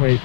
Wait.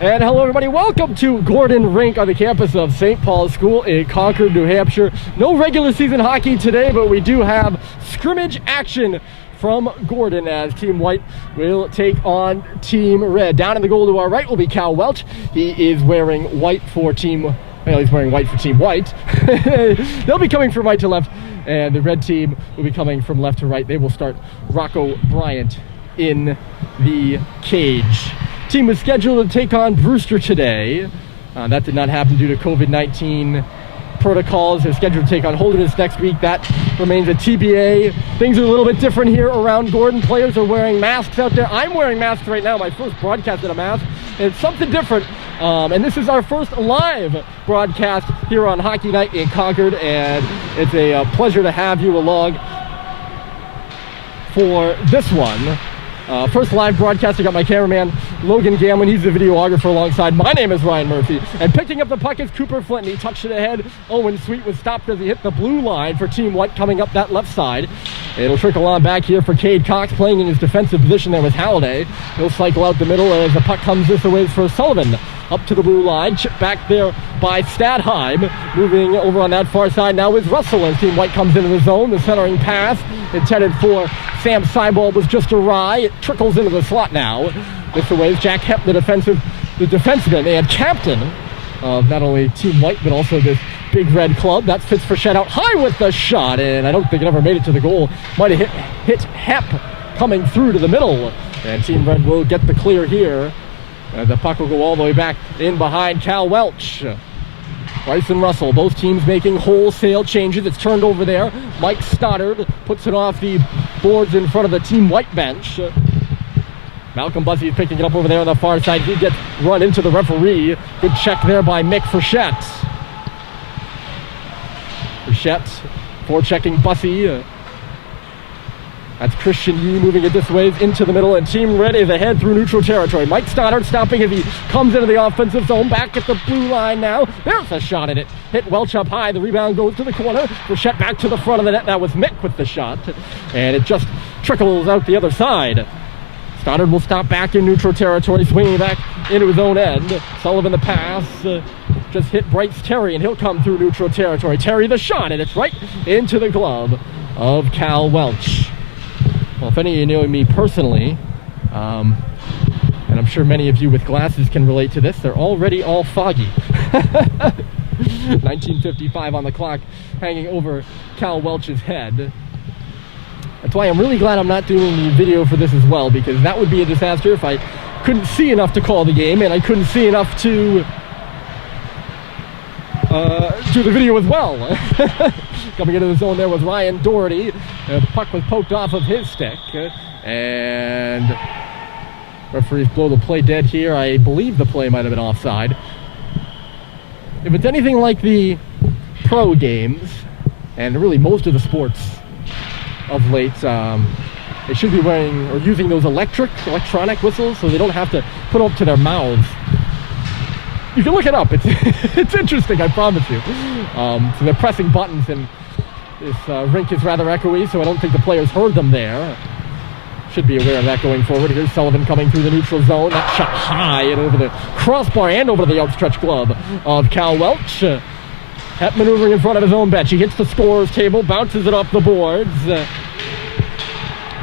And hello everybody, welcome to Gordon Rink on the campus of St. Paul's School in Concord, New Hampshire. No regular season hockey today, but we do have scrimmage action from Gordon as Team White will take on Team Red. Down in the goal to our right will be Cal Welch. He is wearing white for Team, well, he's wearing white for Team White. They'll be coming from right to left, and the red team will be coming from left to right. They will start Rocco Bryant in the cage. Team was scheduled to take on Brewster today. That did not happen due to COVID-19 protocols. They're scheduled to take on Holderness next week. That remains a TBA. Things are a little bit different here around Gordon. Players are wearing masks out there. I'm wearing masks right now. My first broadcast in a mask. It's something different. And this is our first live broadcast here on Hockey Night in Concord. And it's a pleasure to have you along for this one. First live broadcast. I got my cameraman Logan Gamlin. He's the videographer alongside. My name is Ryan Murphy, and picking up the puck is Cooper Flint. He touched it ahead. Owen Sweet was stopped as he hit the blue line for Team White coming up that left side. It'll trickle on back here for Cade Cox playing in his defensive position there with Halliday. He'll cycle out the middle as the puck comes this way for Sullivan. Up to the blue line, chipped back there by Stadheim. Moving over on that far side now is Russell as Team White comes into the zone. The centering pass intended for Sam Seibald was just awry. It trickles into the slot now. This away is Jack Hepp, the defenseman and captain of not only Team White but also this big red club. That fits for shutout high with the shot, and I don't think it ever made it to the goal. Might have hit Hepp coming through to the middle, and Team Red will get the clear here. The puck will go all the way back in behind Cal Welch. Rice and Russell, both teams making wholesale changes. It's turned over there. Mike Stoddard puts it off the boards in front of the Team White bench. Malcolm Bussey is picking it up over there on the far side. He gets run into the referee. Good check there by Mick Frechette. Frechette forechecking Bussey. That's Christian Yee moving it this way into the middle, and Team Red is ahead through neutral territory. Mike Stoddard stopping as he comes into the offensive zone. Back at the blue line now. There's a shot at it. Hit Welch up high. The rebound goes to the corner. Frechette back to the front of the net. That was Mick with the shot, and it just trickles out the other side. Stoddard will stop back in neutral territory, swinging back into his own end. Sullivan the pass. Just hit Bryce Terry, and he'll come through neutral territory. Terry the shot, and it's right into the glove of Cal Welch. Well, if any of you know me personally, and I'm sure many of you with glasses can relate to this, they're already all foggy. 19:55 on the clock, hanging over Cal Welch's head. That's why I'm really glad I'm not doing the video for this as well, because that would be a disaster if I couldn't see enough to call the game, and I couldn't see enough to do the video as well. Coming into the zone there was Ryan Doherty. The puck was poked off of his stick, and referees blow the play dead here. I believe the play might have been offside. If it's anything like the pro games, and really most of the sports of late, they should be wearing or using those electronic whistles, so they don't have to put up to their mouths. You can look it up. It's interesting, I promise you. So they're pressing buttons, and this rink is rather echoey, so I don't think the players heard them there. Should be aware of that going forward. Here's Sullivan coming through the neutral zone. That shot high and over the crossbar and over the outstretched glove of Cal Welch. Hepp maneuvering in front of his own bench. He hits the scorer's table, bounces it off the boards.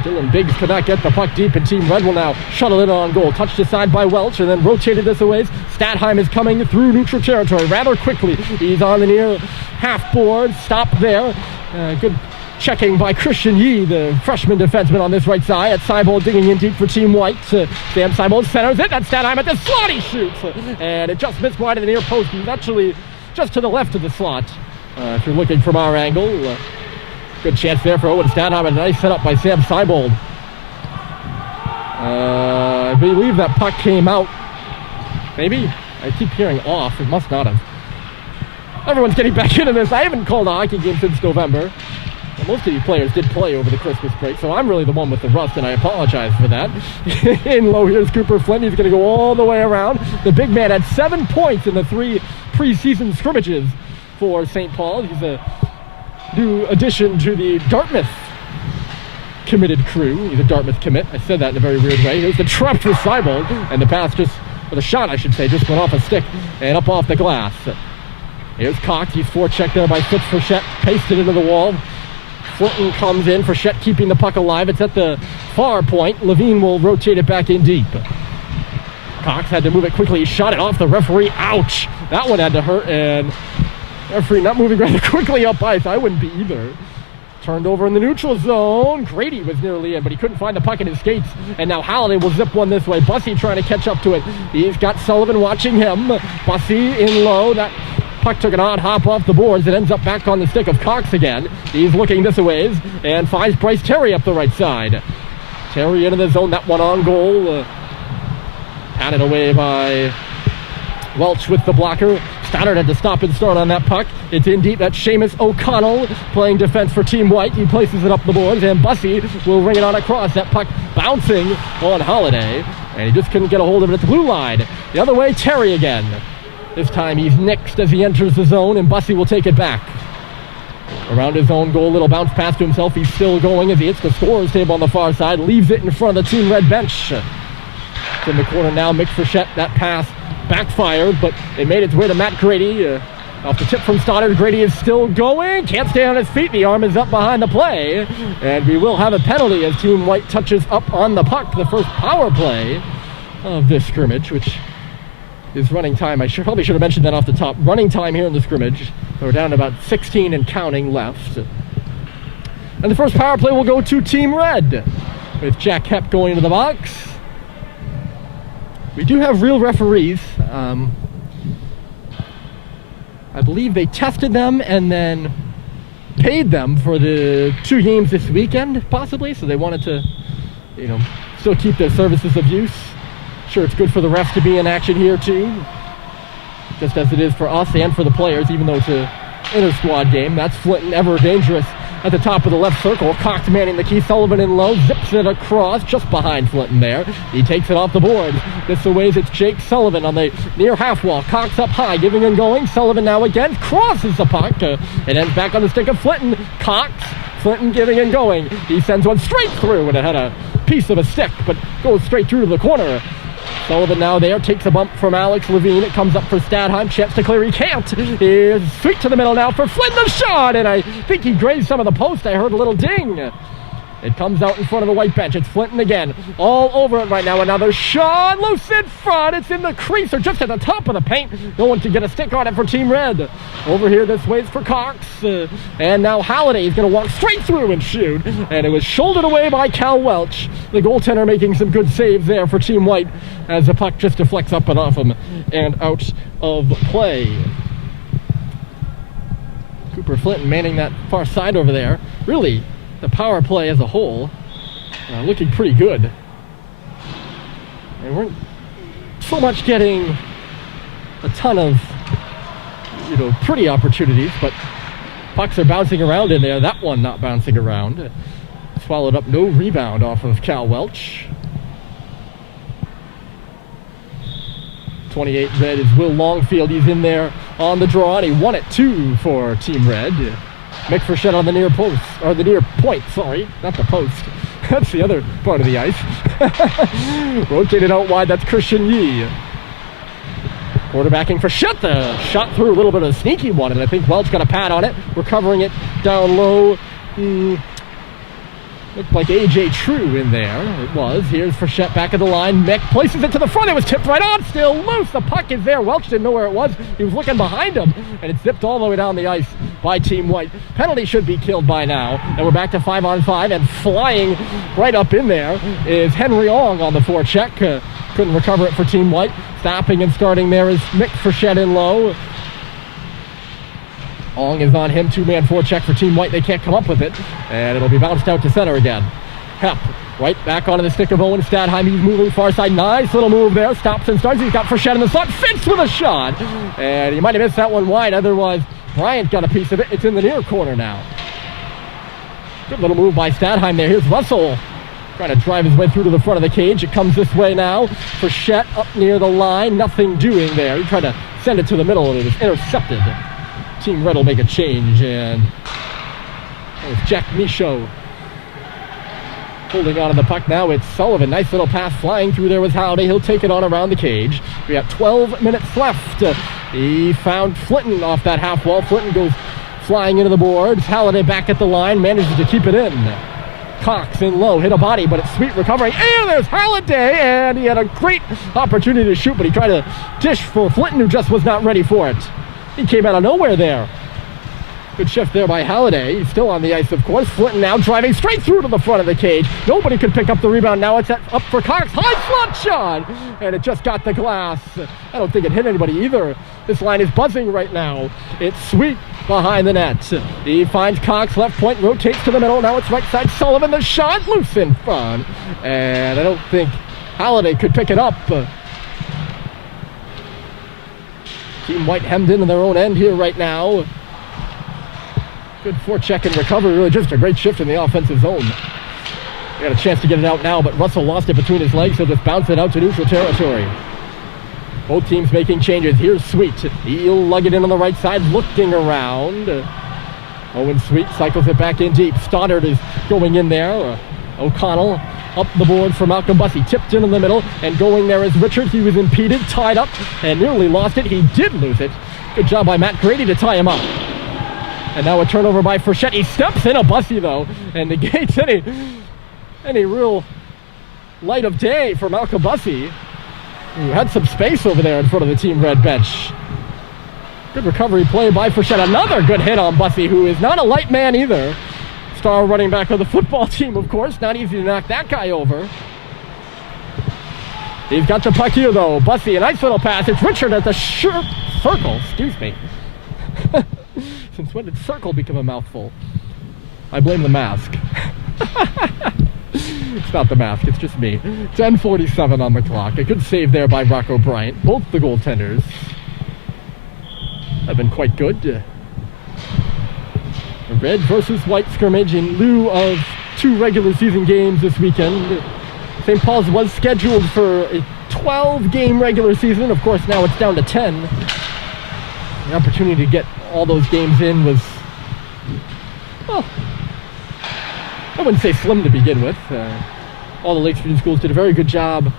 Dylan Biggs could not get the puck deep, and Team Red will now shuttle it on goal. Touched aside by Welch, and then rotated this away. Statheim is coming through neutral territory rather quickly. He's on the near half board, stopped there. Good checking by Christian Yee, the freshman defenseman on this right side. At Seibold digging in deep for Team White. Sam Seibold centers it. That's Statheim at the slot. He shoots, and it just missed wide of the near post. He's actually just to the left of the slot. If you're looking from our angle, good chance there for Owen Statheim. A nice setup by Sam Seibold. I believe that puck came out. Maybe? I keep hearing off. It must not have. Everyone's getting back into this. I haven't called a hockey game since November. Most of you players did play over the Christmas break, so I'm really the one with the rust, and I apologize for that. In low, here's Cooper Flint. He's going to go all the way around. The big man had 7 points in the 3 preseason scrimmages for St. Paul. He's a new addition to the Dartmouth committed crew. He's a Dartmouth commit. I said that in a very weird way. Here's the trap for Seibold, and the pass just, or the shot I should say, just went off a stick and up off the glass. Here's Cox. He's forechecked there by Fitz Frechette, pasted into the wall. Flinton comes in, Frechette keeping the puck alive. It's at the far point. Levine will rotate it back in deep. Cox had to move it quickly. He shot it off the referee. Ouch! That one had to hurt, and referee not moving rather quickly up ice. I wouldn't be either. Turned over in the neutral zone. Grady was nearly in, but he couldn't find the puck in his skates. And now Halliday will zip one this way. Bussey trying to catch up to it. He's got Sullivan watching him. Bussey in low. That puck took an odd hop off the boards. It ends up back on the stick of Cox again. He's looking this way and finds Bryce Terry up the right side. Terry into the zone. That one on goal. Patted away by Welch with the blocker. Stoddard had to stop and start on that puck. It's in deep. That's Seamus O'Connell playing defense for Team White. He places it up the boards, and Bussey will ring it on across. That puck bouncing on Holiday, and he just couldn't get a hold of it at the blue line. The other way, Terry again. This time he's nixed as he enters the zone, and Bussey will take it back. Around his own goal, little bounce pass to himself. He's still going as he hits the scorer's table on the far side, leaves it in front of the Team Red bench. It's in the corner now. Mick Frechette, that pass backfired, but it made its way to Matt Grady. Off the tip from Stoddard, Grady is still going. Can't stay on his feet. The arm is up behind the play, and we will have a penalty as Team White touches up on the puck. The first power play of this scrimmage, which is running time. I probably should have mentioned that off the top. Running time here in the scrimmage. So we're down to about 16 and counting left. And the first power play will go to Team Red, with Jack Hepp going into the box. We do have real referees. I believe they tested them and then paid them for the 2 games this weekend, possibly. So they wanted to, still keep their services of use. Sure, it's good for the refs to be in action here too, just as it is for us and for the players, even though it's a inter-squad game. That's Flinton, ever dangerous at the top of the left circle. Cox manning the key. Sullivan in low, zips it across just behind Flinton there. He takes it off the board. This aways, it's Jake Sullivan on the near half wall. Cox up high, giving and going. Sullivan now again crosses the puck. It ends back on the stick of Flinton. Cox, Flinton giving and going. He sends one straight through, and it had a piece of a stick, but goes straight through to the corner. Sullivan now there, takes a bump from Alex Levine. It comes up for Statheim, chance to clear, he can't. Here's sweet to the middle now for Flynn, the shot, and I think he grazed some of the post. I heard a little ding. It comes out in front of the white bench. It's Flinton again, all over it right now. Another shot, loose in front. It's in the crease, or just at the top of the paint. No one can get a stick on it for Team Red. Over here this way is for Cox. And now Halliday is going to walk straight through and shoot. And it was shouldered away by Cal Welch. The goaltender making some good saves there for Team White as the puck just deflects up and off him and out of play. Cooper Flinton manning that far side over there. Really, the power play as a whole looking pretty good. And we're so much getting a ton of pretty opportunities, but pucks are bouncing around in there. That one not bouncing around. Swallowed up, no rebound off of Cal Welch. 28 Red is Will Longfield. He's in there on the draw, and he won it 2 for Team Red. Mick Frechette on the near post, or the near point, sorry, not the post. That's the other part of the ice. Rotated out wide, that's Christian Yee. Quarterbacking Frechette, the shot through, a little bit of a sneaky one, and I think Welch got a pad on it, recovering it down low. Looked like AJ True in there. It was. Here's Frechette back at the line. Mick places it to the front. It was tipped right on. Still loose. The puck is there. Welch didn't know where it was. He was looking behind him. And it zipped all the way down the ice by Team White. Penalty should be killed by now. And we're back to 5-on-5. And flying right up in there is Henry Ong on the forecheck. Couldn't recover it for Team White. Stopping and starting there is Mick Frechette in low. Ong is on him, two-man forecheck for Team White. They can't come up with it, and it'll be bounced out to center again. Hep, right back onto the stick of Owen Stadheim. He's moving far side. Nice little move there. Stops and starts. He's got Frechette in the slot. Fits with a shot, and he might have missed that one wide. Otherwise, Bryant got a piece of it. It's in the near corner now. Good little move by Stadheim there. Here's Russell trying to drive his way through to the front of the cage. It comes this way now. Frechette up near the line. Nothing doing there. He tried to send it to the middle, and it was intercepted. Team Red will make a change, and there's Jack Michaud holding on to the puck now. It's Sullivan. Nice little pass flying through there with Halliday. He'll take it on around the cage. We got 12 minutes left. He found Flinton off that half wall. Flinton goes flying into the boards. Halliday back at the line, manages to keep it in. Cox in low, hit a body, but it's sweet recovering. And there's Halliday, and he had a great opportunity to shoot, but he tried to dish for Flinton, who just was not ready for it. He came out of nowhere there. Good shift there by Halliday. He's still on the ice, of course. Flinton now driving straight through to the front of the cage. Nobody could pick up the rebound. Now it's up for Cox. High slot shot! And it just got the glass. I don't think it hit anybody either. This line is buzzing right now. It's sweet behind the net. He finds Cox, left point, rotates to the middle. Now it's right side. Sullivan, the shot, loose in front. And I don't think Halliday could pick it up. Team White hemmed into their own end here right now. Good forecheck and recovery. Really just a great shift in the offensive zone. They got a chance to get it out now, but Russell lost it between his legs. He'll just bounce it out to neutral territory. Both teams making changes. Here's Sweet. He'll lug it in on the right side, looking around. Owen Sweet cycles it back in deep. Stoddard is going in there. O'Connell up the board for Malcolm Bussey. Tipped in the middle, and going there is Richard. He was impeded, tied up, and nearly lost it. He did lose it. Good job by Matt Grady to tie him up. And now a turnover by Frechette. He steps in a Bussey, though, and negates any real light of day for Malcolm Bussey, who had some space over there in front of the Team Red bench. Good recovery play by Frechette. Another good hit on Bussey, who is not a light man either. Star running back of the football team, of course. Not easy to knock that guy over. He's got the puck here, though. Bussey, a nice little pass. It's Richard at the circle. Excuse me. Since when did circle become a mouthful? I blame the mask. It's not the mask, it's just me. 10:47 on the clock. A good save there by Rocco Bryant. Both the goaltenders have been quite good. A red versus white scrimmage in lieu of 2 regular season games this weekend. St. Paul's was scheduled for a 12-game regular season. Of course, now it's down to 10. The opportunity to get all those games in was, well, I wouldn't say slim to begin with. All the Lake Street schools did a very good job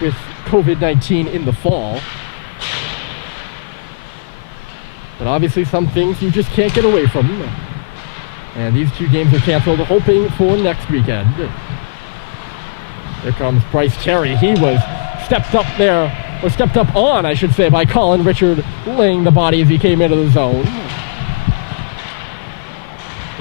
with COVID-19 in the fall. But obviously some things you just can't get away from. And these 2 games are canceled, hoping for next weekend. There comes Bryce Terry. He was stepped up there, or stepped up on, I should say, by Colin Richard, laying the body as he came into the zone.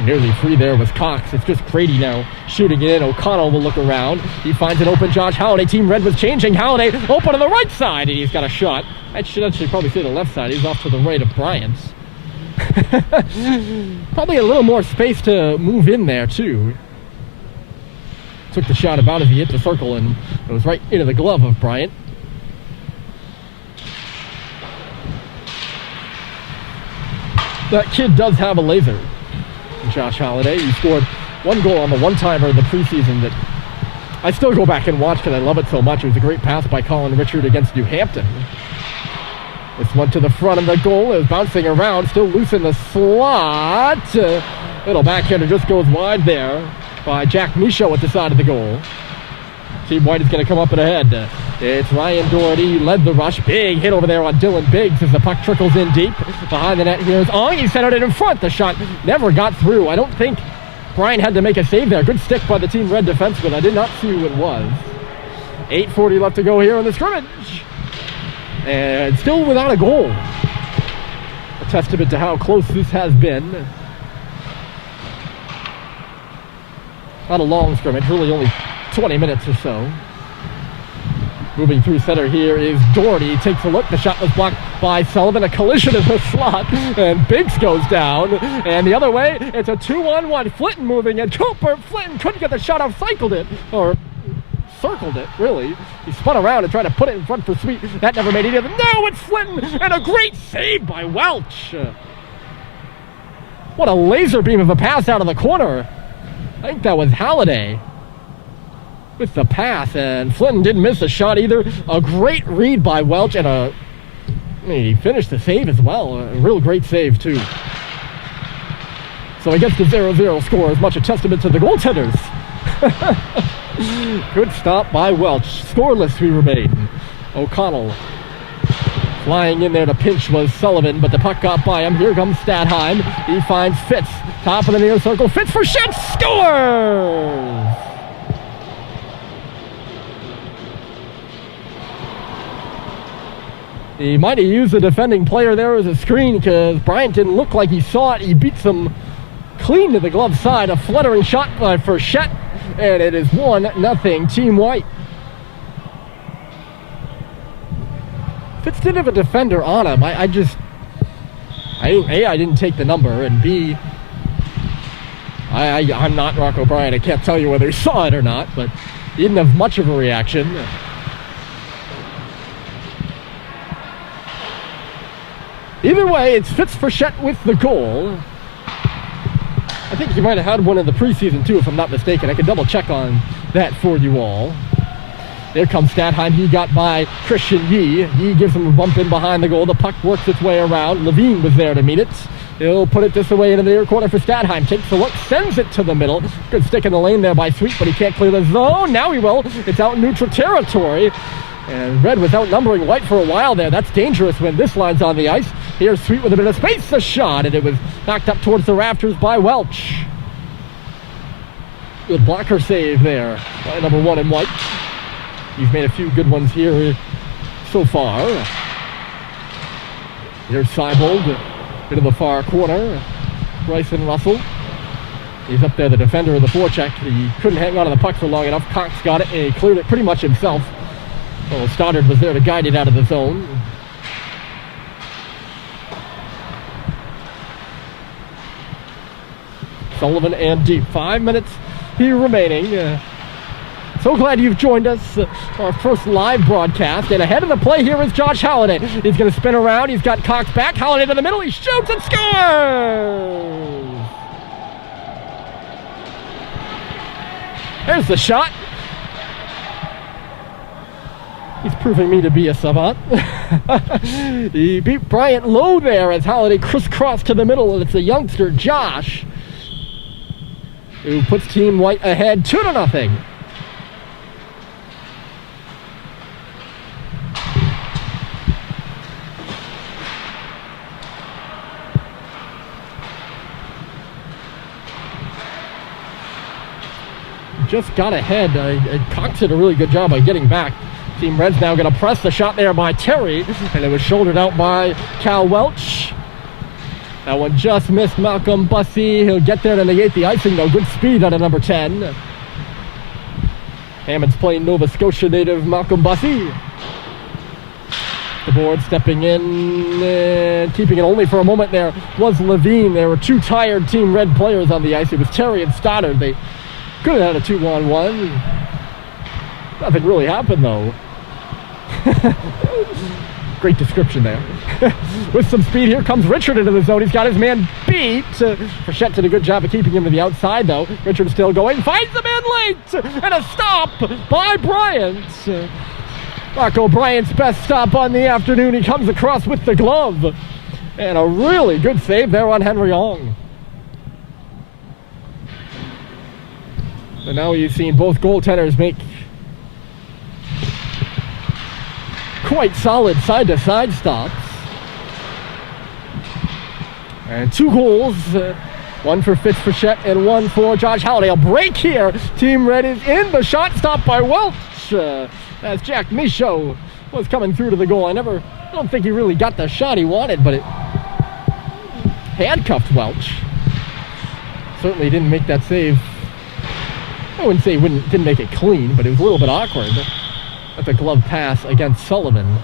Nearly free there was Cox. It's just Grady now shooting it in. O'Connell will look around. He finds an open Josh Halliday. Team Red was changing. Halliday open to the right side, and he's got a shot. I should actually probably say the left side. He's off to the right of Bryant's. Probably a little more space to move in there, too. Took the shot about as he hit the circle, and it was right into the glove of Bryant. That kid does have a laser. Josh Halliday. He scored 1 goal on the one-timer in the preseason that I still go back and watch because I love it so much. It was a great pass by Colin Richard against New Hampton. This one to the front of the goal. It was bouncing around, still loose in the slot. Little backhander just goes wide there by Jack Michaud at the side of the goal. Team White is going to come up and ahead. It's Ryan Doherty, led the rush. Big hit over there on Dylan Biggs as the puck trickles in deep. Behind the net here is Ong. He centered it in front. The shot never got through. I don't think Bryant had to make a save there. Good stick by the Team Red defenseman. I did not see who it was. 8:40 left to go here in the scrimmage. And still without a goal. A testament to how close this has been. Not a long scrimmage, really only 20 minutes or so. Moving through center here is Doherty. Takes a look. The shot was blocked by Sullivan. A collision in the slot. And Biggs goes down. And the other way, it's a 2-on-1. Flinton moving. And Cooper Flinton couldn't get the shot off. Cycled it. Or circled it, really. He spun around and tried to put it in front for Sweet. That never made any other. No, it's Flinton. And a great save by Welch. What a laser beam of a pass out of the corner. I think that was Halliday with the pass, and Flinton didn't miss a shot either. A great read by Welch, and he finished the save as well. A real great save, too. So I guess the 0-0 score is much a testament to the goaltenders. Good stop by Welch. Scoreless we remain. O'Connell flying in there to pinch was Sullivan, but the puck got by him. Here comes Stadheim. He finds Fitz. Top of the near circle. Fitz for Shet. Scores! He might have used the defending player there as a screen because Bryant didn't look like he saw it. He beats him clean to the glove side. A fluttering shot for Shet, and it is 1-0 Team White. Fitz didn't have a defender on him. A, I didn't take the number, and B, I'm not Rocco Bryant. I can't tell you whether he saw it or not, but he didn't have much of a reaction. Either way, it's Fitz for Shet with the goal. I think he might have had one in the preseason too, if I'm not mistaken. I can double check on that for you all. There comes Stadheim. He got by Christian Yee. Yee gives him a bump in behind the goal. The puck works its way around. Levine was there to meet it. He'll put it this way into the near corner for Stadheim. Takes a look, sends it to the middle. Good stick in the lane there by Sweet, but he can't clear the zone. Now he will. It's out in neutral territory. And Red was outnumbering White for a while there. That's dangerous when this line's on the ice. Here's Sweet with a bit of space. The shot, and it was knocked up towards the rafters by Welch. Good blocker save there by number 1 in White. He's made a few good ones here so far. Here's Seibold into the far corner. Bryson Russell. He's up there, the defender of the forecheck. He couldn't hang on to the puck for long enough. Cox got it, and he cleared it pretty much himself. Well, Stoddard was there to guide it out of the zone. Sullivan and deep. 5 minutes here remaining. So glad you've joined us. Our first live broadcast. And ahead of the play here is Josh Halliday. He's going to spin around. He's got Cox back. Halliday to the middle. He shoots and scores! There's the shot. He's proving me to be a savant. He beat Bryant low there as Halliday crisscrossed to the middle, and it's the youngster Josh who puts Team White ahead 2-0. Just got ahead. Cox did a really good job of getting back. Team Red's now going to press the shot there by Terry, and it was shouldered out by Cal Welch. That one just missed Malcolm Bussey. He'll get there to negate the icing, though. Good speed out of number 10. Hammond's playing Nova Scotia native Malcolm Bussey. The board stepping in and keeping it only for a moment there was Levine. There were two tired Team Red players on the ice. It was Terry and Stoddard. They could have had a 2-on-1. Nothing really happened, though. Great description there. With some speed, here comes Richard into the zone. He's got his man beat. Frechette did a good job of keeping him to the outside, though. Richard still going. Finds the man late. And a stop by Bryant. Rocco Bryant's best stop on the afternoon. He comes across with the glove. And a really good save there on Henry Ong. And now you've seen both goaltenders make quite solid side-to-side stops. And 2 goals One for Fitz Frechette and one for Josh Halliday. A break here. Team Red is in. The shot stopped by Welch. As Jack Michaud was coming through to the goal. I don't think he really got the shot he wanted, but it handcuffed Welch. Certainly didn't make that save. I wouldn't say he didn't make it clean, but it was a little bit awkward. That's a glove pass against Sullivan.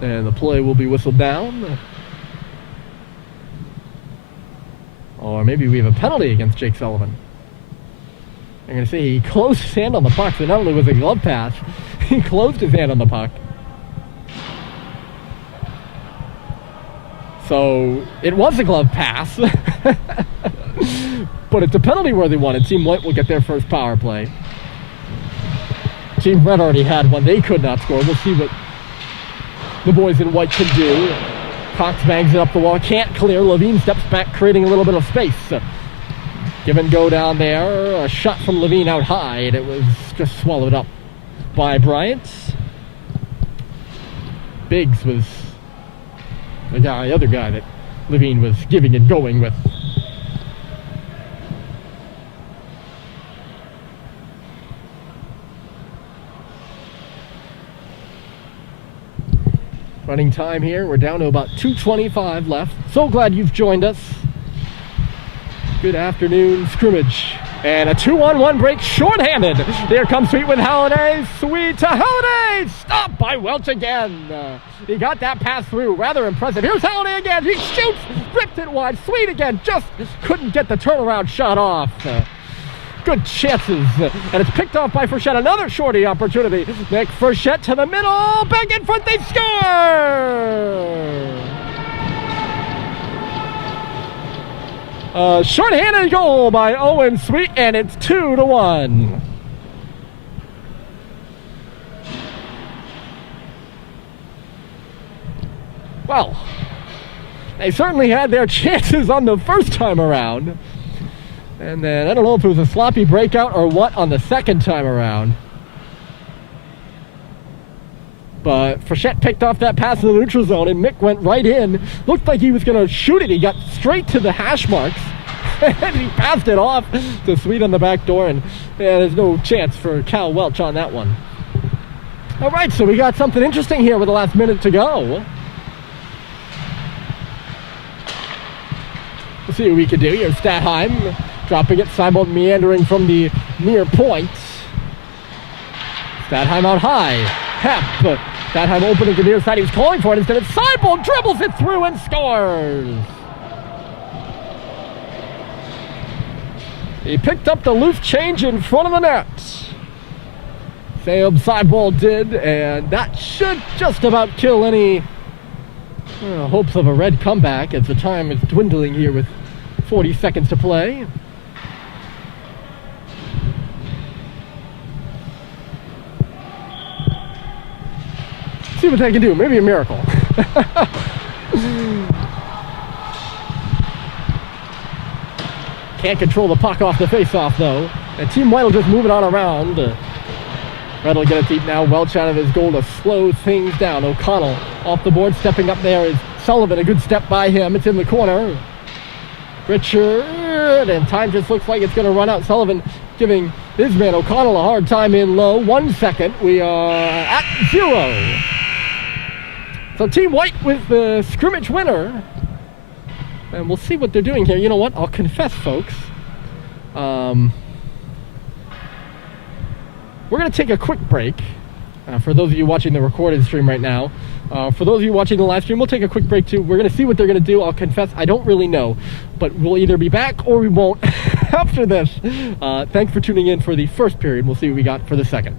And the play will be whistled down. Or maybe we have a penalty against Jake Sullivan. I'm going to say he closed his hand on the puck, so not only was it a glove pass, he closed his hand on the puck. So it was a glove pass, but it's a penalty-worthy one, and Team White will get their first power play. Team Red already had one. They could not score. We'll see what the boys in white can do. Cox bangs it up the wall. Can't clear. Levine steps back, creating a little bit of space. Give and go down there. A shot from Levine out high, and it was just swallowed up by Bryant. Biggs was the other guy that Levine was giving and going with. Running time here. We're down to about 2:25 left. So glad you've joined us. Good afternoon, Scrimmage. And a 2-on-1 break, shorthanded. Here comes Sweet with Halliday. Sweet to Halliday. Stopped by Welch again. He got that pass through. Rather impressive. Here's Halliday again. He shoots. Ripped it wide. Sweet again. Just couldn't get the turnaround shot off. Good chances. And it's picked off by Frechette. Another shorty opportunity. Nick Frechette to the middle. Back in front. They score! Short-handed goal by Owen Sweet, and it's 2-1. Well, they certainly had their chances on the first time around. And then, I don't know if it was a sloppy breakout or what on the second time around. But Frechette picked off that pass in the neutral zone, and Mick went right in. Looked like he was going to shoot it. He got straight to the hash marks. And he passed it off to Sweet on the back door, and there's no chance for Cal Welch on that one. All right, so we got something interesting here with the last minute to go. Let's see what we can do here. Statheim dropping it, Seibold meandering from the near point. Statheim out high. Hep. Statheim opening to the near side. He was calling for it. Instead, Seibold dribbles it through and scores. He picked up the loose change in front of the net. Sam Seibold did, and that should just about kill any hopes of a Red comeback as the time is dwindling here with 40 seconds to play. See what they can do. Maybe a miracle. Can't control the puck off the face-off, though. And Team White will just move it on around. Red will get it deep now. Welch out of his goal to slow things down. O'Connell off the board. Stepping up there is Sullivan. A good step by him. It's in the corner. Richard. And time just looks like it's going to run out. Sullivan giving his man O'Connell a hard time in low. 1 second. We are at 0. So Team White with the scrimmage winner. And we'll see what they're doing here. You know what? I'll confess, folks. We're going to take a quick break. For those of you watching the recorded stream right now. For those of you watching the live stream, we'll take a quick break too. We're going to see what they're going to do. I'll confess, I don't really know. But we'll either be back or we won't after this. Thanks for tuning in for the first period. We'll see what we got for the second.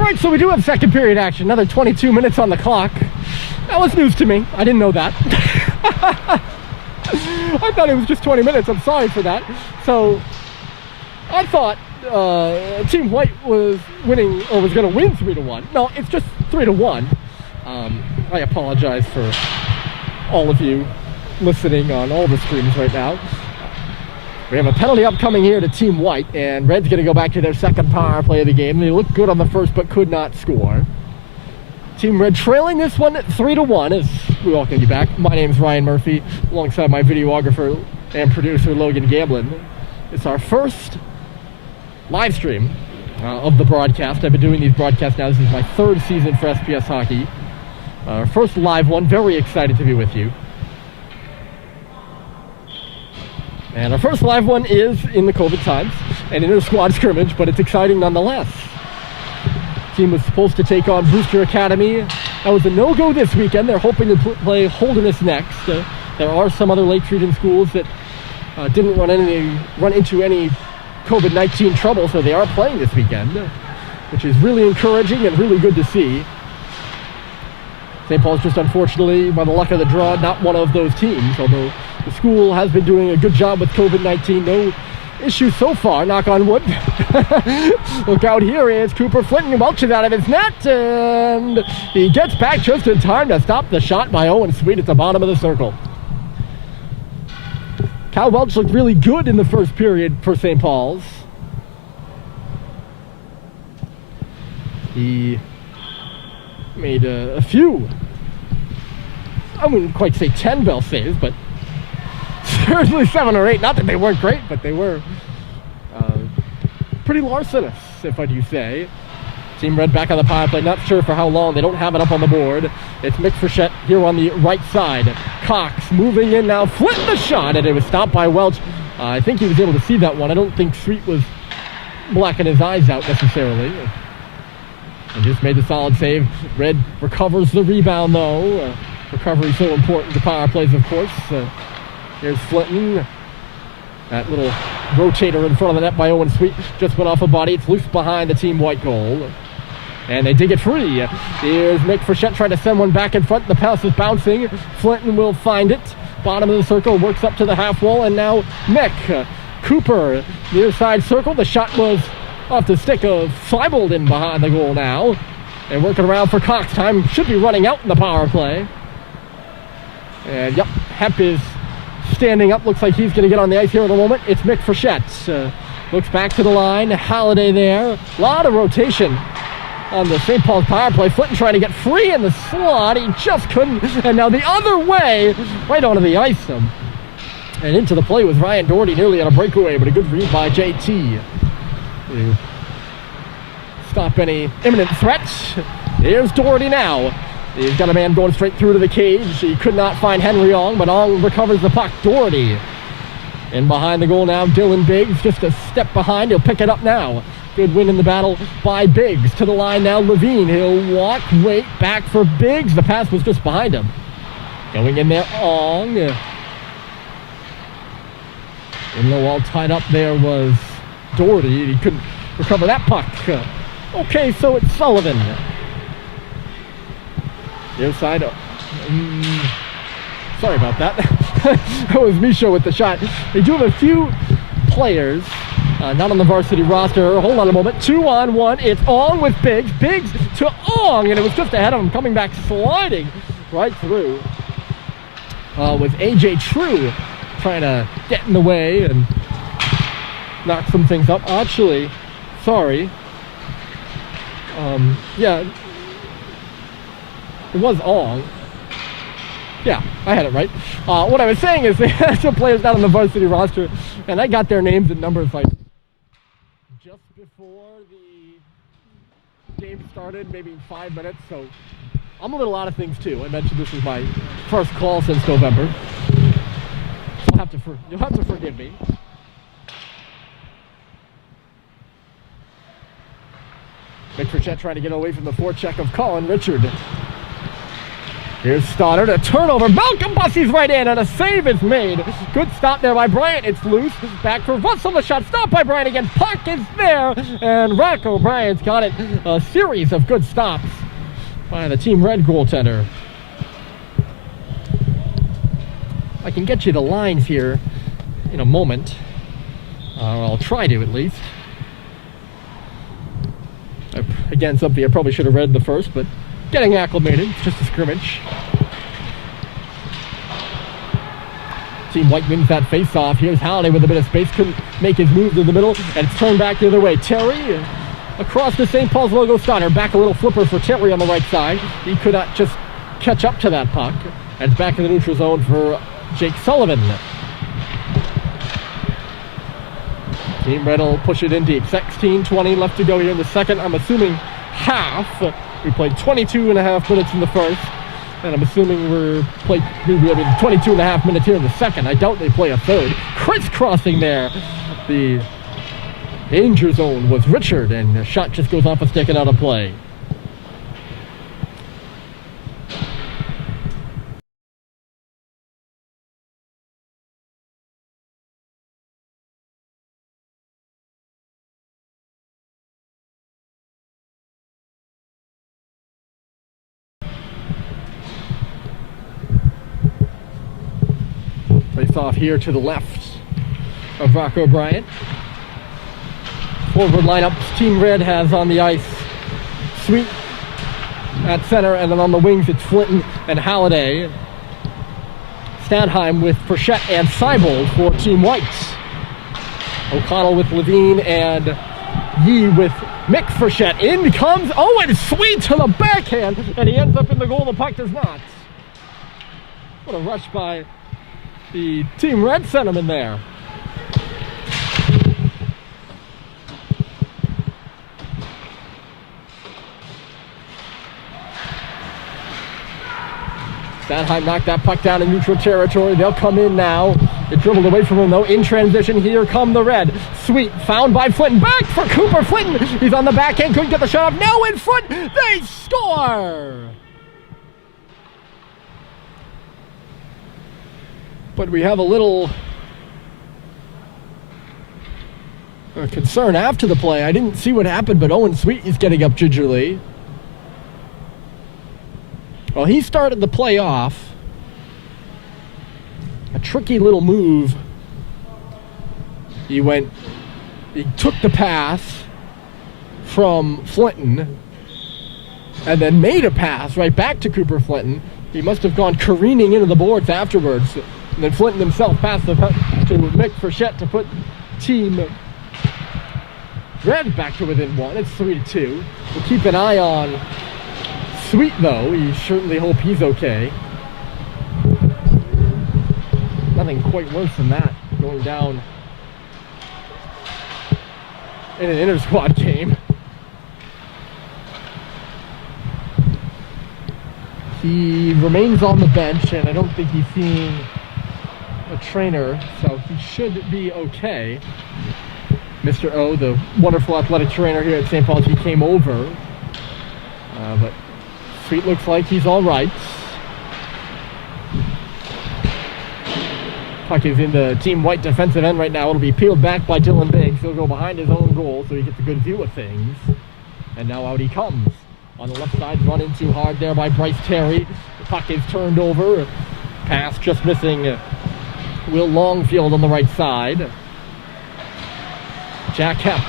All right, so we do have second period action. Another 22 minutes on the clock. That was news to me. I didn't know that. I thought it was just 20 minutes. I'm sorry for that. So I thought Team White was winning, or was going to win 3-1. No, it's just 3-1. I apologize for all of you listening on all the streams right now. We have a penalty upcoming here to Team White, and Red's going to go back to their second power play of the game. They looked good on the first, but could not score. Team Red trailing this one 3-1 as we welcome you back. My name is Ryan Murphy, alongside my videographer and producer Logan Gamblin. It's our first live stream of the broadcast. I've been doing these broadcasts now. This is my third season for SPS Hockey. Our first live one. Very excited to be with you. And our first live one is in the COVID times and in a squad scrimmage, but it's exciting nonetheless. Team was supposed to take on Brewster Academy. That was a no-go this weekend. They're hoping to play Holderness next. There are some other Lakes Region schools that didn't run into any COVID-19 trouble, so they are playing this weekend, which is really encouraging and really good to see. St. Paul's just unfortunately, by the luck of the draw, not one of those teams, although the school has been doing a good job with COVID-19. No issues so far, knock on wood. Look out, here is Cooper Flinton, welches out of his net, and he gets back just in time to stop the shot by Owen Sweet at the bottom of the circle. Cal Welch looked really good in the first period for St. Paul's. He made a few, I wouldn't quite say 10 bell saves, but certainly 7 or 8. Not that they weren't great, but they were pretty larcenous, if I do say. Team Red back on the power play, not sure for how long. They don't have it up on the board. It's Mick Frechette here on the right side. Cox moving in now, flipped the shot, and it was stopped by Welch. I think he was able to see that one. I don't think Sweet was blacking his eyes out necessarily. And just made the solid save. Red recovers the rebound though. Recovery so important to power plays, of course. Here's Flinton. That little rotator in front of the net by Owen Sweet just went off a body. It's loose behind the Team White goal. And they dig it free. Here's Mick Frechette trying to send one back in front. The pass is bouncing. Flinton will find it. Bottom of the circle, works up to the half wall, and now Mick. Cooper, near side circle. The shot was off the stick of Seibold in behind the goal now. And working around for Cox. Time should be running out in the power play. And yep, Hemp is standing up. Looks like he's going to get on the ice here in a moment. It's Mick Frechette. Looks back to the line. Halliday there. A lot of rotation on the St. Paul's power play. Flinton trying to get free in the slot. He just couldn't. And now the other way, right onto the ice. And into the play was Ryan Doherty, nearly on a breakaway, but a good read by JT to stop any imminent threat. Here's Doherty now. He's got a man going straight through to the cage. He could not find Henry Ong, but Ong recovers the puck. Doherty in behind the goal now. Dylan Biggs just a step behind. He'll pick it up now. Good win in the battle by Biggs. To the line now, Levine. He'll walk, wait, back for Biggs. The pass was just behind him. Going in there, Ong. And though all tied up there was Doherty, he couldn't recover that puck. Okay, so it's Sullivan. Near side. Sorry about that. That was Misha with the shot. They do have a few players not on the varsity roster. Hold on a moment. 2-on-1. It's Ong with Biggs. Biggs to Ong, and it was just ahead of him, coming back, sliding right through. Was AJ True trying to get in the way and knock some things up. Actually, sorry. Yeah. It was Ong. Yeah, I had it right. What I was saying is they had some players down on the varsity roster, and I got their names and numbers like just before the game started, maybe 5 minutes, so I'm a little out of things too. I mentioned this is my first call since November, so you'll have to forgive me. Mick Frechette trying to get away from the forecheck of Colin Richard. Here's Stoddard, a turnover. Malcolm Bussey's right in, and a save is made. Good stop there by Bryant. It's loose. Back for Russell. The shot stopped by Bryant again. Puck is there, and Rocco Bryant's got it. A series of good stops by the Team Red goaltender. I can get you the lines here in a moment. I'll try to, at least. Again, something I probably should have read the first, but getting acclimated. It's just a scrimmage. Team White wins that face-off. Here's Halliday with a bit of space. Couldn't make his move to the middle, and it's turned back the other way. Terry across the St. Paul's logo Stoddard. Back a little flipper for Terry on the right side. He could not just catch up to that puck. And it's back in the neutral zone for Jake Sullivan. Team Red will push it in deep. 16-20 left to go here in the second. I'm assuming half. We played 22.5 minutes in the first. And I'm assuming we're playing 22.5 minutes here in the second. I doubt they play a third. Crisscrossing there. The danger zone was Richard, and the shot just goes off a stick and out of play. Face off here to the left of Rocco Bryant. Forward lineup Team Red has on the ice Sweet at center, and then on the wings it's Flinton and Halliday. Stanheim with Frechette and Seibold for Team White. O'Connell with Levine and Yee with Mick Frechette. In comes Owen Sweet to the backhand, and he ends up in the goal. The puck does not. What a rush by the Team Red centerman there. Stanheim knocked that puck down in neutral territory. They'll come in now. It dribbled away from him though. In transition, here come the Red. Sweet found by Flinton. Back for Cooper Flinton. He's on the backhand. Couldn't get the shot off. Now in front. They score. But we have a little concern after the play. I didn't see what happened, but Owen Sweet is getting up gingerly. Well, he started the play off. A tricky little move. He took the pass from Flinton and then made a pass right back to Cooper Flinton. He must have gone careening into the boards afterwards. And then Flinton himself passed the puck to Mick Frechette to put Team Red back to within one. It's 3-2. We'll keep an eye on Sweet, though. We certainly hope he's okay. Nothing quite worse than that, going down in an inter-squad game. He remains on the bench, and I don't think he's seeing a trainer, so he should be okay. Mr. O, the wonderful athletic trainer here at St. Paul's, he came over, but Sweet looks like he's all right. Puck is in the Team White defensive end right now. It'll be peeled back by Dylan Biggs. He'll go behind his own goal so he gets a good view of things. And now out he comes. On the left side, run in too hard there by Bryce Terry. The puck is turned over. Pass just missing Will Longfield on the right side. Jack Hepp.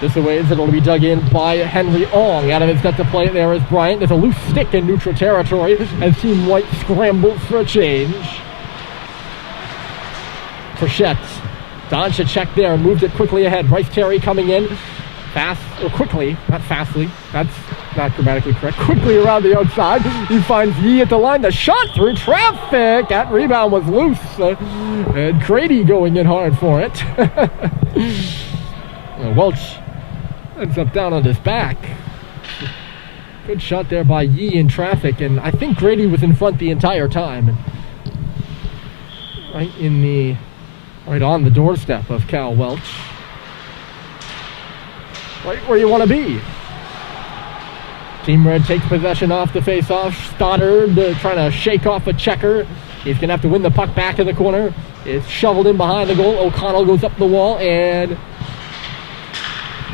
This away as it'll be dug in by Henry Ong. Out of his net to play there is Bryant. There's a loose stick in neutral territory as Team White scrambles for a change. Frechette. Don should check there and moved it quickly ahead. Bryce Terry coming in. Fast, or quickly, not fastly. That's not grammatically correct. Quickly around the outside. He finds Yee at the line. The shot through traffic. That rebound was loose. And Grady going in hard for it. Welch ends up down on his back. Good shot there by Yee in traffic. And I think Grady was in front the entire time. Right on the doorstep of Cal Welch. Right where you want to be. Team Red takes possession off the face-off. Stoddard trying to shake off a checker. He's going to have to win the puck back in the corner. It's shoveled in behind the goal. O'Connell goes up the wall, and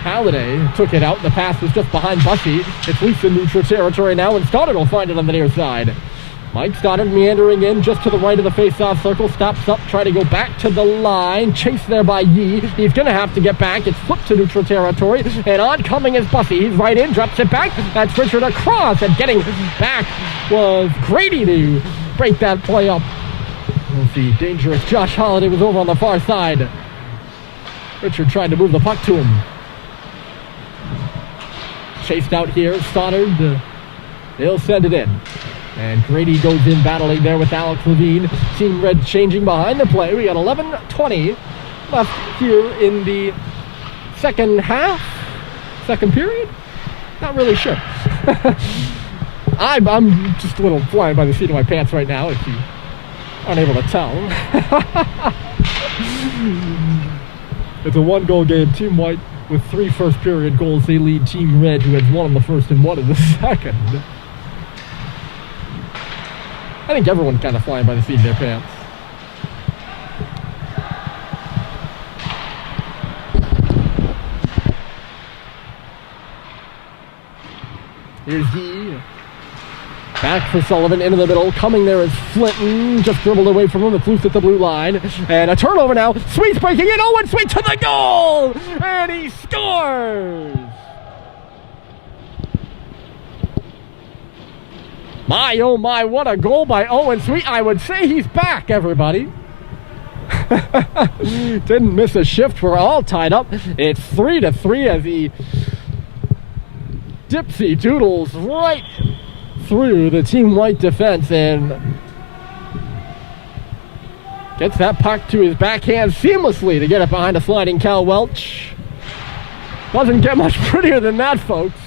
Halliday took it out. The pass was just behind Bussey. It's loose in neutral territory now, and Stoddard will find it on the near side. Mike Stoddard meandering in just to the right of the face-off circle. Stops up, trying to go back to the line. Chased there by Yee. He's going to have to get back. It's flipped to neutral territory. And oncoming is Bussey. He's right in, drops it back. That's Richard across. And getting back was Grady to break that play up. We'll see. Dangerous Josh Holliday was over on the far side. Richard tried to move the puck to him. Chased out here. Stoddard. They'll send it in. And Grady goes in battling there with Alex Levine. Team Red changing behind the play. We got 11:20 left here in the second half. Second period? Not really sure. I'm just a little flying by the seat of my pants right now, if you aren't able to tell. It's a one-goal game. Team White with 3 first-period goals. They lead Team Red, who has 1 in the first and 1 in the second. I think everyone's kind of flying by the seat of their pants. Here's Yee. Back for Sullivan, into the middle. Coming there is Flinton. Just dribbled away from him. It's loose at the blue line. And a turnover now. Sweet's breaking in. Owen Sweet to the goal! And he scores! My, oh my, what a goal by Owen Sweet. I would say he's back, everybody. Didn't miss a shift. We're all tied up. It's 3-3 as he dipsy doodles right through the Team White defense and gets that puck to his backhand seamlessly to get it behind a sliding Cal Welch. Doesn't get much prettier than that, folks.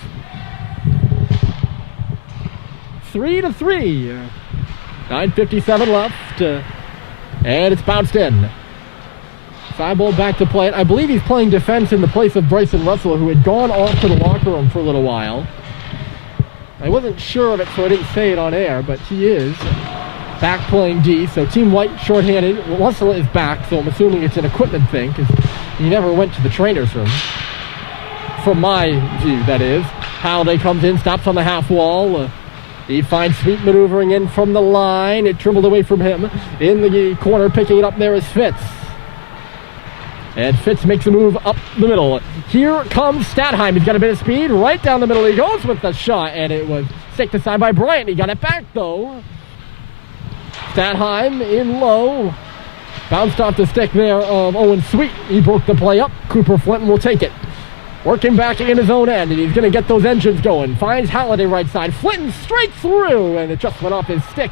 3-3. 9:57 left. And it's bounced in. Seibold back to play it. I believe he's playing defense in the place of Bryson Russell, who had gone off to the locker room for a little while. I wasn't sure of it, so I didn't say it on air, but he is back playing D. So Team White shorthanded. Russell is back, so I'm assuming it's an equipment thing, because he never went to the trainer's room. From my view, that is. Halliday comes in, stops on the half wall. He finds Sweet maneuvering in from the line. It dribbled away from him. In the corner, picking it up there is Fitz. And Fitz makes a move up the middle. Here comes Stadheim. He's got a bit of speed. Right down the middle he goes with the shot. And it was staked aside by Bryant. He got it back, though. Stadheim in low. Bounced off the stick there of Owen Sweet. He broke the play up. Cooper Flinton will take it. Working back in his own end, and he's going to get those engines going. Finds Halliday right side. Flinton straight through, and it just went off his stick.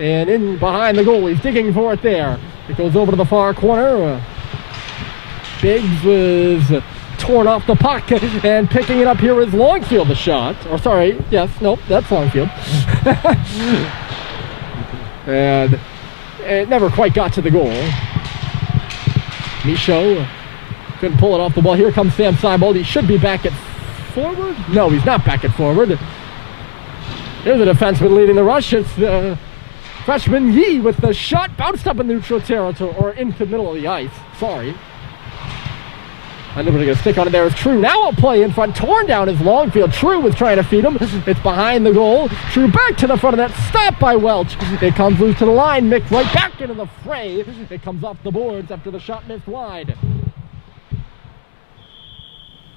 And in behind the goal, he's digging for it there. It goes over to the far corner. Biggs was torn off the puck, and picking it up here is Longfield, the shot. Or sorry, yes, nope, that's Longfield. And it never quite got to the goal. Michaud couldn't pull it off the ball. Here comes Sam Seibold. He should be back at forward. No, he's not back at forward. Here's the defenseman leading the rush. It's the freshman Yee with the shot. Bounced up in neutral territory, or into the middle of the ice. Sorry. I knew we were going to stick on it there. It's True. Now I'll play in front. Torn down is Longfield. True was trying to feed him. It's behind the goal. True back to the front of that. Stop by Welch. It comes loose to the line. Mixed right back into the fray. It comes off the boards after the shot missed wide.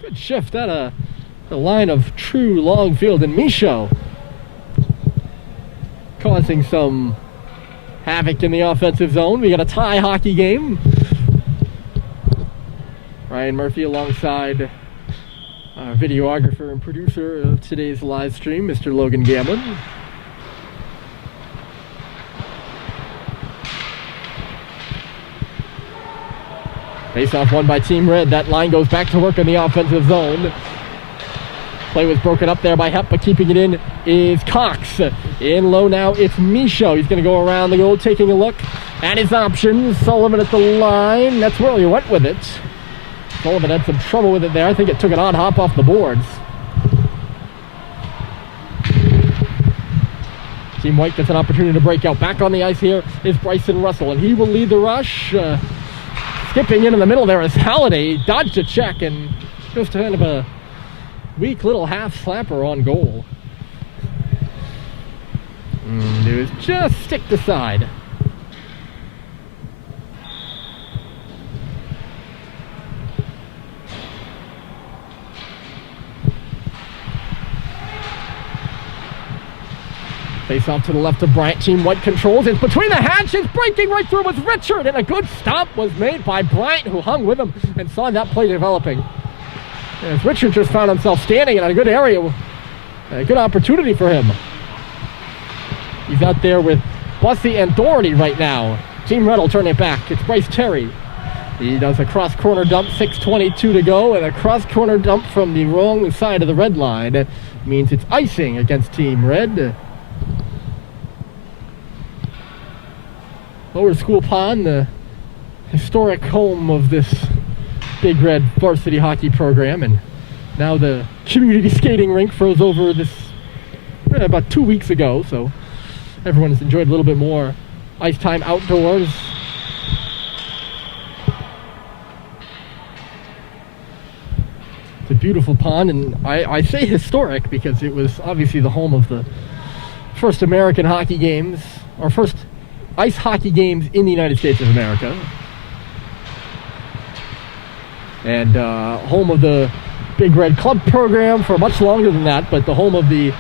Good shift out of the line of True, Longfield, and Michaud. Causing some havoc in the offensive zone. We got a tie hockey game. Ryan Murphy alongside our videographer and producer of today's live stream, Mr. Logan Gamlin. Face-off won by Team Red. That line goes back to work in the offensive zone. Play was broken up there by Hepp, but keeping it in is Cox. In low now, it's Michaud. He's going to go around the goal, taking a look at his options. Sullivan at the line. That's where he went with it. Sullivan had some trouble with it there. I think it took an odd hop off the boards. Team White gets an opportunity to break out. Back on the ice here is Bryson Russell, and he will lead the rush. Skipping in the middle there is Halliday. He dodged a check and just kind of a weak little half slapper on goal. It was just sticked aside. Face off to the left of Bryant. Team White controls. It's between the hatches. Breaking right through was Richard. And a good stop was made by Bryant, who hung with him and saw that play developing. As Richard just found himself standing in a good area. A good opportunity for him. He's out there with Bussey and Doherty right now. Team Red will turn it back. It's Bryce Terry. He does a cross-corner dump, 6:22 to go, and a cross-corner dump from the wrong side of the red line. It means it's icing against Team Red. Lower School Pond, the historic home of this Big Red varsity hockey program, and now the community skating rink froze over this about 2 weeks ago, so everyone has enjoyed a little bit more ice time outdoors. It's a beautiful pond, and I say historic because it was obviously the home of the first American hockey games, or first ice hockey games in the United States of America. And home of the Big Red Club program for much longer than that, but the home of the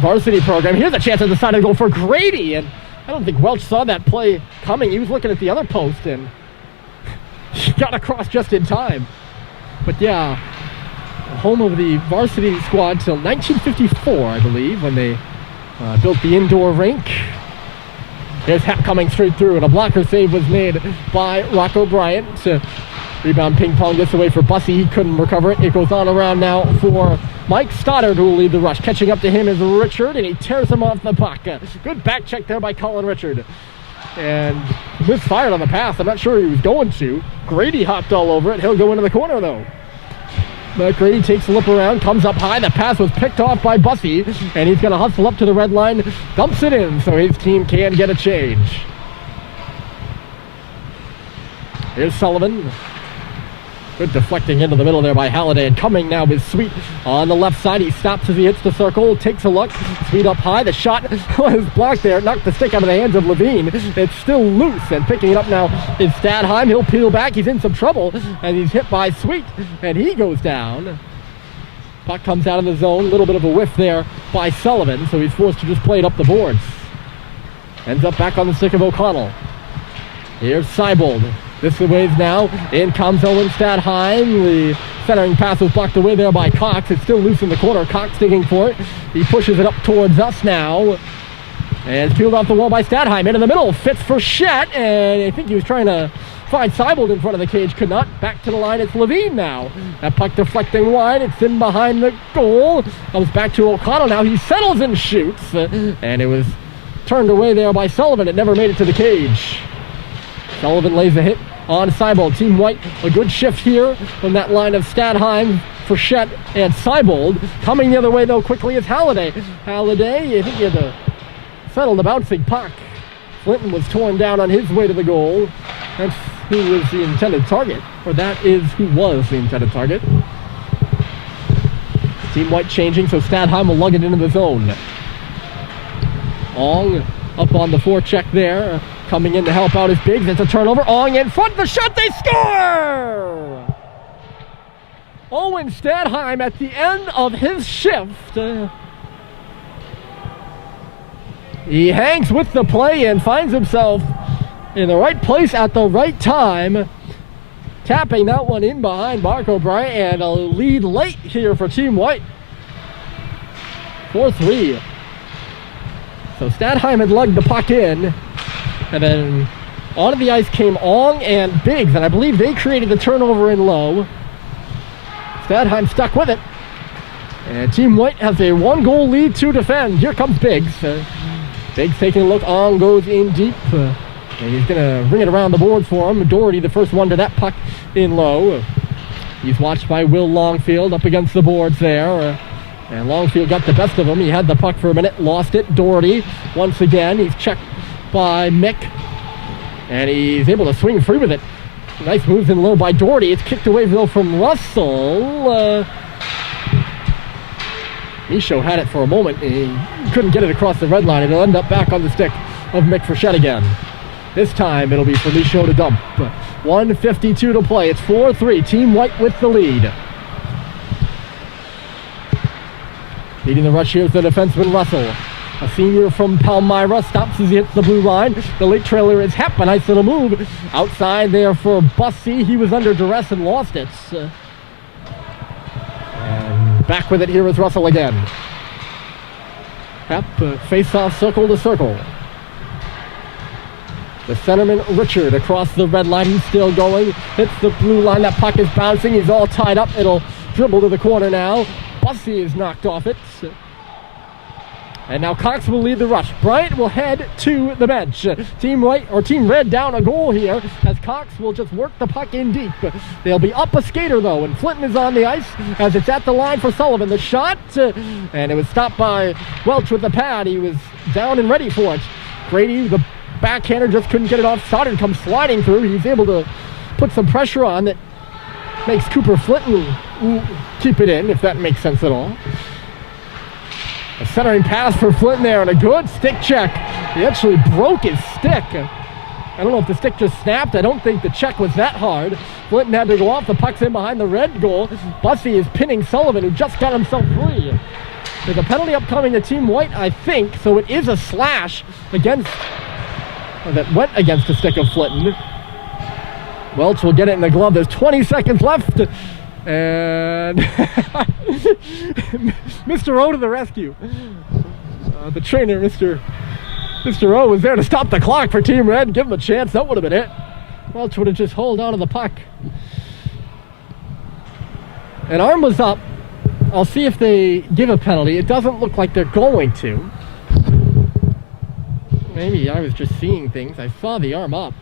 varsity program. Here's a chance at the side to go for Grady, and I don't think Welch saw that play coming. He was looking at the other post, and he got across just in time. But yeah, home of the varsity squad till 1954, I believe, when they built the indoor rink. Here's Happ coming straight through, and a blocker save was made by Rocco Bryant. Rebound ping pong gets away for Bussey. He couldn't recover it. It goes on around now for Mike Stoddard, who will lead the rush. Catching up to him is Richard, and he tears him off the puck. Good back check there by Colin Richard. And misfired on the pass. I'm not sure he was going to. Grady hopped all over it. He'll go into the corner, though. But Grady takes a look around, comes up high. The pass was picked off by Bussey, and he's going to hustle up to the red line, dumps it in so his team can get a change. Here's Sullivan. Good deflecting into the middle there by Halliday, and coming now is Sweet on the left side. He stops as he hits the circle, takes a look. Sweet up high. The shot was blocked there, knocked the stick out of the hands of Levine. It's still loose, and picking it up now is Stadheim. He'll peel back. He's in some trouble, and he's hit by Sweet, and he goes down. Puck comes out of the zone. A little bit of a whiff there by Sullivan, so he's forced to just play it up the boards. Ends up back on the stick of O'Connell. Here's Seibold. This waves now. In comes Owen Stadheim. The centering pass was blocked away there by Cox. It's still loose in the corner. Cox digging for it. He pushes it up towards us now. And it's peeled off the wall by Stadheim. Into the middle. Fits for Shet. And I think he was trying to find Seibold in front of the cage. Could not. Back to the line. It's Levine now. That puck deflecting wide. It's in behind the goal. Comes back to O'Connell now. He settles and shoots. And it was turned away there by Sullivan. It never made it to the cage. Sullivan lays a hit on Seibold. Team White, a good shift here from that line of Stadheim, Frechette, and Seibold. Coming the other way, though, quickly is Halliday. Halliday, I think he had to settle the bouncing puck. Flinton was torn down on his way to the goal. That's who was the intended target, or that is who was the intended target. Team White changing, so Stadheim will lug it into the zone. Ong up on the forecheck there. Coming in to help out his Biggs. It's a turnover. Ong in front. The shot. They score! Owen Stadheim at the end of his shift. He hangs with the play and finds himself in the right place at the right time. Tapping that one in behind Marco Bryant, and a lead late here for Team White. 4-3. So Stadheim had lugged the puck in. And then onto the ice came Ong and Biggs, and I believe they created the turnover in low. Stadheim stuck with it. And Team White has a 1-goal lead to defend. Here comes Biggs. Biggs taking a look. Ong goes in deep. And he's going to ring it around the boards for him. Doherty, the first one to that puck in low. He's watched by Will Longfield up against the boards there. And Longfield got the best of him. He had the puck for a minute, lost it. Doherty, once again, he's checked by Mick. And he's able to swing free with it. Nice moves in low by Doherty. It's kicked away though from Russell. Michaud had it for a moment. He couldn't get it across the red line. It'll end up back on the stick of Mick Frechette again. This time it'll be for Michaud to dump. 1:52 to play. It's 4-3. Team White with the lead. Leading the rush here is the defenseman Russell. A senior from Palmyra stops as he hits the blue line. The late trailer is Hep. A nice little move. Outside there for Bussy. He was under duress and lost it. And back with it here is Russell again. Hep, face-off circle to circle. The centerman Richard across the red line. He's still going. Hits the blue line. That puck is bouncing. He's all tied up. It'll dribble to the corner now. Bussy is knocked off it. And now Cox will lead the rush. Bryant will head to the bench. Team White or Team Red down a goal here as Cox will just work the puck in deep. They'll be up a skater though, and Flinton is on the ice as it's at the line for Sullivan. The shot, and it was stopped by Welch with the pad. He was down and ready for it. Grady, the backhander, just couldn't get it off. Stoddard comes sliding through. He's able to put some pressure on that makes Cooper Flinton keep it in, if that makes sense at all. A centering pass for Flinton there and a good stick check. He actually broke his stick. I don't know if the stick just snapped. I don't think the check was that hard. Flinton had to go off. The puck's in behind the red goal. Bussy is pinning Sullivan, who just got himself free. There's a penalty upcoming to Team White, I think, so it is a slash against, that went against the stick of Flinton. Welch will get it in the glove. There's 20 seconds left. And Mr. O to the rescue. The trainer, Mr. O, was there to stop the clock for Team Red. Give him a chance. That would have been it. Welch would have just held on to the puck. An arm was up. I'll see if they give a penalty. It doesn't look like they're going to. Maybe I was just seeing things. I saw the arm up.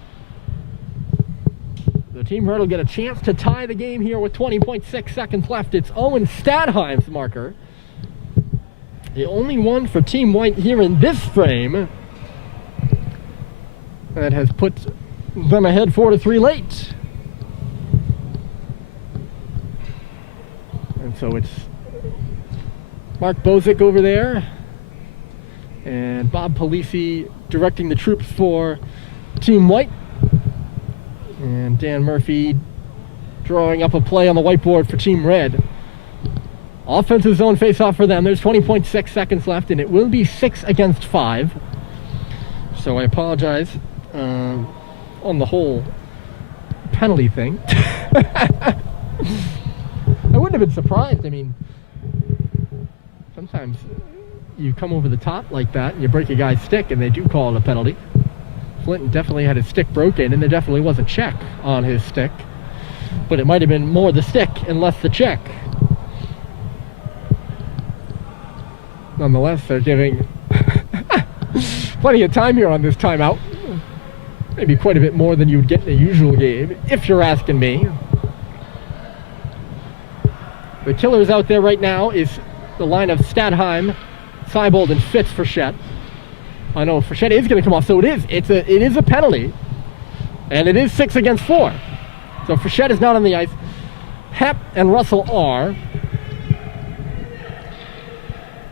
The Team Red will get a chance to tie the game here with 20.6 seconds left. It's Owen Stadheim's marker. The only one for Team White here in this frame that has put them ahead 4-3 late. And so it's Mark Bozick over there and Bob Polisi directing the troops for Team White. And Dan Murphy drawing up a play on the whiteboard for Team Red. Offensive zone face-off for them. There's 20.6 seconds left, and it will be 6 against 5. So I apologize on the whole penalty thing. I wouldn't have been surprised. I mean, sometimes you come over the top like that and you break a guy's stick and they do call it a penalty. Flinton definitely had his stick broken, and there definitely was a check on his stick. But it might have been more the stick and less the check. Nonetheless, they're giving plenty of time here on this timeout. Maybe quite a bit more than you would get in a usual game, if you're asking me. The killers out there right now is the line of Stadheim, Seibold, and Fitz Frechette. I know Frechette is going to come off, so it is a penalty, and it is 6 against 4. So Frechette is not on the ice. Hep and Russell are.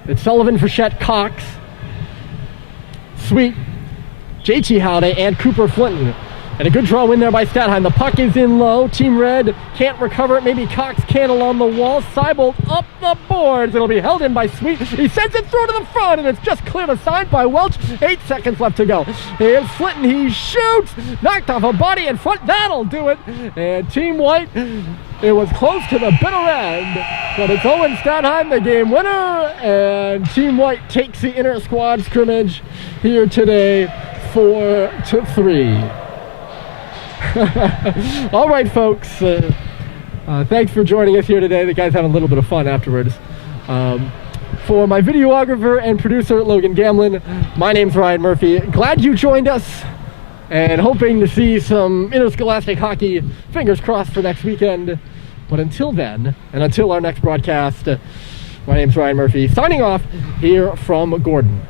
It's Sullivan, Frechette, Cox, Sweet, JT Holiday, and Cooper Flinton. And a good draw in there by Stadheim. The puck is in low. Team Red can't recover it. Maybe Cox can along the wall. Seibold up the boards. It'll be held in by Sweet. He sends it through to the front, and it's just cleared aside by Welch. 8 seconds left to go. Here's Flinton. He shoots. Knocked off a body in front. That'll do it. And Team White, it was close to the bitter end. But it's Owen Stadheim, the game winner. And Team White takes the inter-squad scrimmage here today 4-3. All right, folks. Thanks for joining us here today. The guys having a little bit of fun afterwards. For my videographer and producer, Logan Gamlin, my name's Ryan Murphy. Glad you joined us, and hoping to see some interscholastic hockey, fingers crossed, for next weekend. But until then, and until our next broadcast, My name's Ryan Murphy, signing off here from Gordon.